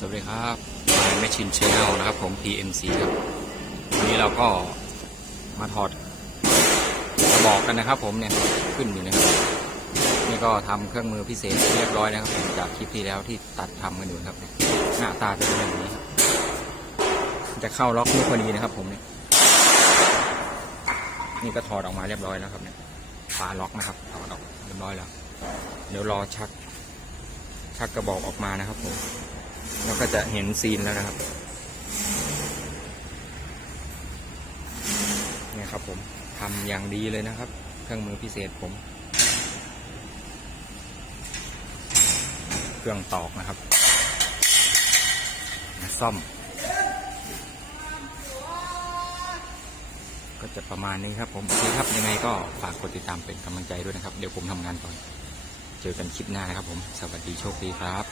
สวัสดีครับมาแมชชินชแนลนะครับผม PMC ครับ วันนี้เราก็มาถอดกระบอกกันนะครับผมเนี่ยขึ้นอยู่นะครับนี่ก็ทำเครื่องมือพิเศษเรียบร้อยนะครับผมจากคลิปที่แล้วที่ตัดทำกันอยู่ครับเนี่ยหน้าตาจะเป็นแบบนี้ครับจะเข้าล็อกนี่พอดีนะครับ ผมเนี่ยนี่ก็ถอดออกมาเรียบร้อยแล้วครับเนี่ยฝาล็อกนะครับถอดออกเรียบร้อยแล้ว เดี๋ยวรอชักชักกระบอกออกมานะครับผม แล้วก็จะเห็นซีนแล้วนะครับเนี่ยครับผมทำอย่างดีเลยนะครับ เครื่องมือพิเศษผม เครื่องตอกนะครับซ่อม ก็จะประมาณนี้ครับผมโอเคครับยังไงก็ฝากกดติดตามเป็นกำลังใจด้วยนะครับ เดี๋ยวผมทำงานก่อน เจอกันคลิปหน้านะครับผม สวัสดีโชคดีครับ